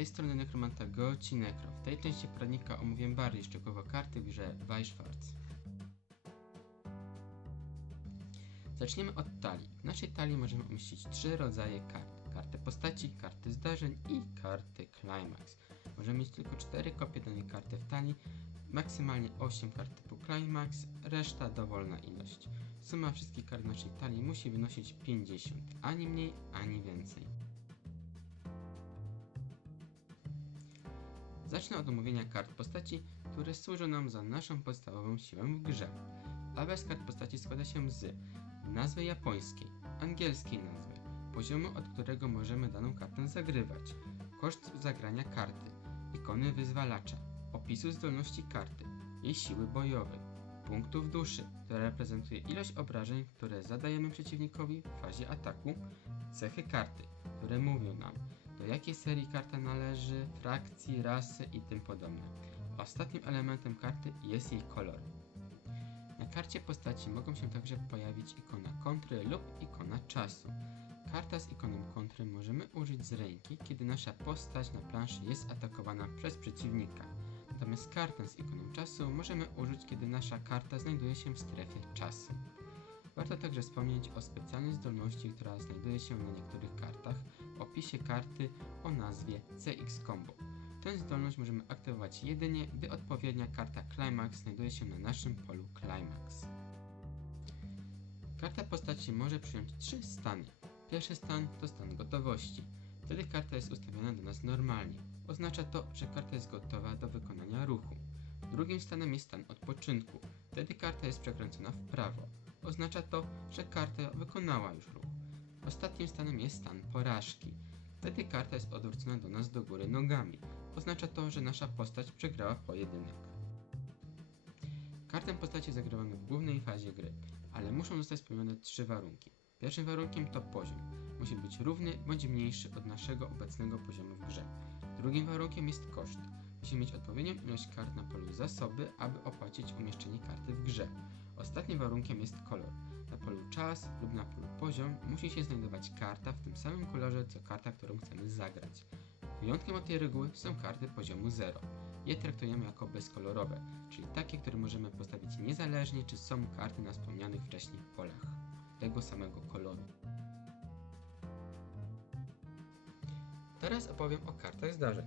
tej strony Nekromanta Goci Nekro. W tej części poradnika omówię bardziej szczegółowo karty w grze Weißschwarz. Zaczniemy od talii. W naszej talii możemy umieścić 3 rodzaje kart. Karty postaci, karty zdarzeń i karty Climax. Możemy mieć tylko 4 kopie danej karty w talii, maksymalnie 8 kart typu Climax, reszta dowolna ilość. Suma wszystkich kart w naszej talii musi wynosić 50, ani mniej, ani więcej. Zacznę od omówienia kart postaci, które służą nam za naszą podstawową siłę w grze. Awers kart postaci składa się z nazwy japońskiej, angielskiej nazwy, poziomu, od którego możemy daną kartę zagrywać, koszt zagrania karty, ikony wyzwalacza, opisu zdolności karty, jej siły bojowej, punktów duszy, która reprezentuje ilość obrażeń, które zadajemy przeciwnikowi w fazie ataku, cechy karty, które mówią nam, do jakiej serii karta należy, frakcji, rasy i tym podobne. Ostatnim elementem karty jest jej kolor. Na karcie postaci mogą się także pojawić ikona kontry lub ikona czasu. Karta z ikoną kontry możemy użyć z ręki, kiedy nasza postać na planszy jest atakowana przez przeciwnika. Natomiast kartę z ikoną czasu możemy użyć, kiedy nasza karta znajduje się w strefie czasu. Warto także wspomnieć o specjalnej zdolności, która znajduje się na niektórych kartach w opisie karty o nazwie CX Combo. Tę zdolność możemy aktywować jedynie, gdy odpowiednia karta Climax znajduje się na naszym polu Climax. Karta postaci może przyjąć 3 stany. Pierwszy stan to stan gotowości. Wtedy karta jest ustawiona do nas normalnie. Oznacza to, że karta jest gotowa do wykonania ruchu. Drugim stanem jest stan odpoczynku. Wtedy karta jest przekręcona w prawo. Oznacza to, że karta wykonała już ruch. Ostatnim stanem jest stan porażki. Wtedy karta jest odwrócona do nas do góry nogami. Oznacza to, że nasza postać przegrała pojedynek. Kartę postaci zagrywamy w głównej fazie gry, ale muszą zostać spełnione 3 warunki. Pierwszym warunkiem to poziom. Musi być równy bądź mniejszy od naszego obecnego poziomu w grze. Drugim warunkiem jest koszt. Musimy mieć odpowiednią ilość kart na polu zasoby, aby opłacić umieszczenie karty w grze. Ostatnim warunkiem jest kolor. Na polu czas lub na polu poziom musi się znajdować karta w tym samym kolorze co karta, którą chcemy zagrać. Wyjątkiem od tej reguły są karty poziomu 0. Je traktujemy jako bezkolorowe, czyli takie, które możemy postawić niezależnie, czy są karty na wspomnianych wcześniej polach tego samego koloru. Teraz opowiem o kartach zdarzeń.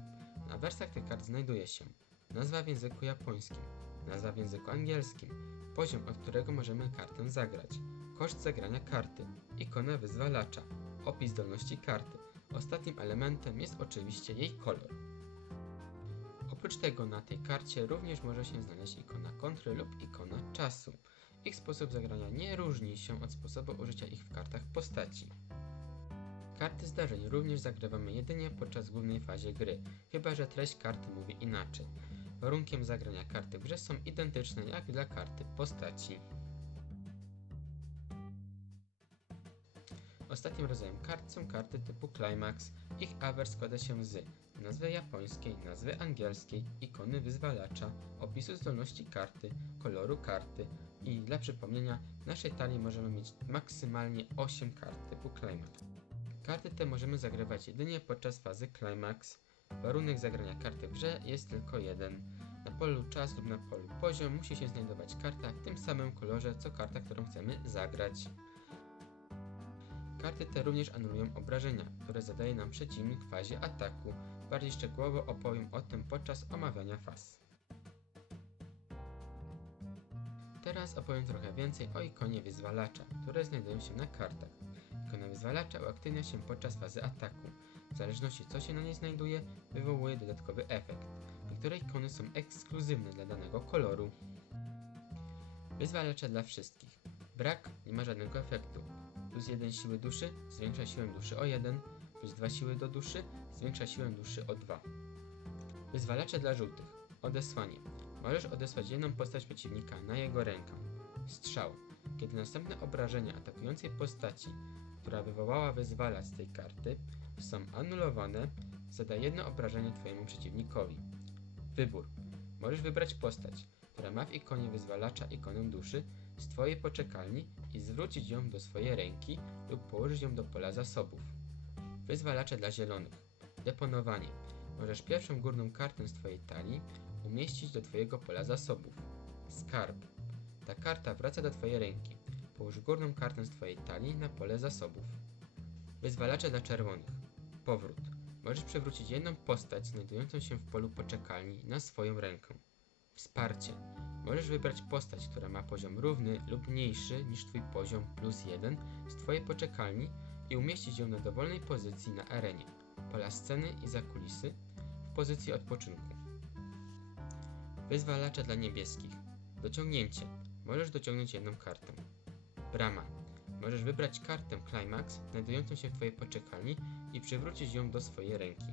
Na wersjach tych kart znajduje się nazwa w języku japońskim, nazwa w języku angielskim, poziom, od którego możemy kartę zagrać, koszt zagrania karty, ikona wyzwalacza, opis zdolności karty. Ostatnim elementem jest oczywiście jej kolor. Oprócz tego na tej karcie również może się znaleźć ikona kontry lub ikona czasu. Ich sposób zagrania nie różni się od sposobu użycia ich w kartach postaci. Karty zdarzeń również zagrywamy jedynie podczas głównej fazie gry, chyba że treść karty mówi inaczej. Warunkiem zagrania karty w grze są identyczne jak dla karty postaci. Ostatnim rodzajem kart są karty typu Climax. Ich awers składa się z nazwy japońskiej, nazwy angielskiej, ikony wyzwalacza, opisu zdolności karty, koloru karty i dla przypomnienia w naszej talii możemy mieć maksymalnie 8 kart typu Climax. Karty te możemy zagrywać jedynie podczas fazy Climax. Warunek zagrania karty w grze jest tylko jeden. Na polu czas lub na polu poziom musi się znajdować karta w tym samym kolorze co karta, którą chcemy zagrać. Karty te również anulują obrażenia, które zadaje nam przeciwnik w fazie ataku. Bardziej szczegółowo opowiem o tym podczas omawiania faz. Teraz opowiem trochę więcej o ikonie wyzwalacza, które znajdują się na kartach. Ikona wyzwalacza uaktywnia się podczas fazy ataku. W zależności co się na niej znajduje, wywołuje dodatkowy efekt. Niektóre ikony są ekskluzywne dla danego koloru. Wyzwalacza dla wszystkich. Brak nie ma żadnego efektu. Plus 1 siły duszy zwiększa siłę duszy o 1, plus 2 siły do duszy zwiększa siłę duszy o 2. Wyzwalacze dla żółtych. Odesłanie. Możesz odesłać jedną postać przeciwnika na jego rękę. Strzał. Kiedy następne obrażenia atakującej postaci, która wywołała wyzwalacz z tej karty, są anulowane, zada jedno obrażenie twojemu przeciwnikowi. Wybór. Możesz wybrać postać, która ma w ikonie wyzwalacza ikonę duszy z twojej poczekalni i zwrócić ją do swojej ręki lub położyć ją do pola zasobów. Wyzwalacze dla zielonych. Deponowanie. możesz pierwszą górną kartę z twojej talii umieścić do twojego pola zasobów. Skarb. Ta karta wraca do twojej ręki. Połóż górną kartę z twojej talii na pole zasobów. Wyzwalacze dla czerwonych. Powrót. Możesz przywrócić jedną postać znajdującą się w polu poczekalni na swoją rękę. Wsparcie. Możesz wybrać postać, która ma poziom równy lub mniejszy niż twój poziom +1 z twojej poczekalni i umieścić ją na dowolnej pozycji na arenie, pola sceny i zakulisy w pozycji odpoczynku. Wyzwalacze dla niebieskich. Dociągnięcie. Możesz dociągnąć jedną kartę. Brama. Możesz wybrać kartę Climax znajdującą się w twojej poczekalni i przywrócić ją do swojej ręki.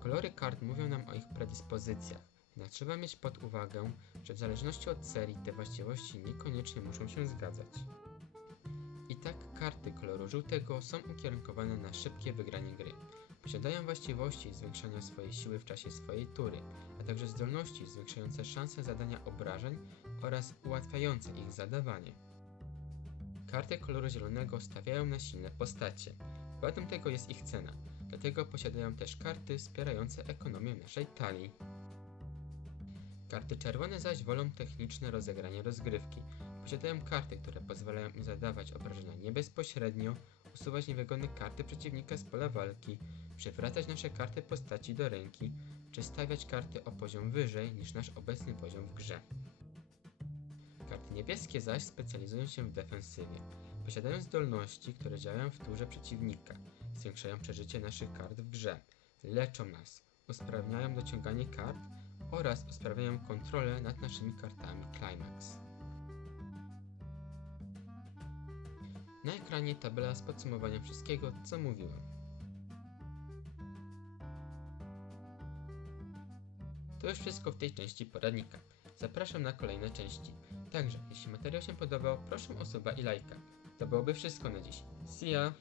Kolory kart mówią nam o ich predyspozycjach, jednak trzeba mieć pod uwagę, że w zależności od serii te właściwości niekoniecznie muszą się zgadzać. I tak karty koloru żółtego są ukierunkowane na szybkie wygranie gry. Posiadają właściwości zwiększania swojej siły w czasie swojej tury, a także zdolności zwiększające szanse zadania obrażeń oraz ułatwiające ich zadawanie. Karty koloru zielonego stawiają na silne postacie. Wadą tego jest ich cena, dlatego posiadają też karty wspierające ekonomię naszej talii. Karty czerwone zaś wolą techniczne rozegranie rozgrywki. Posiadają karty, które pozwalają im zadawać obrażenia nie bezpośrednio, usuwać niewygodne karty przeciwnika z pola walki, przywracać nasze karty postaci do ręki, czy stawiać karty o poziom wyżej niż nasz obecny poziom w grze. Karty niebieskie zaś specjalizują się w defensywie. Posiadają zdolności, które działają w turze przeciwnika, zwiększają przeżycie naszych kart w grze, leczą nas, usprawniają dociąganie kart oraz usprawniają kontrolę nad naszymi kartami Climax. Na ekranie tabela z podsumowaniem wszystkiego, co mówiłem. To już wszystko w tej części poradnika. Zapraszam na kolejne części. Także, jeśli materiał się podobał, proszę o suba i lajka. To byłoby wszystko na dziś. See ya!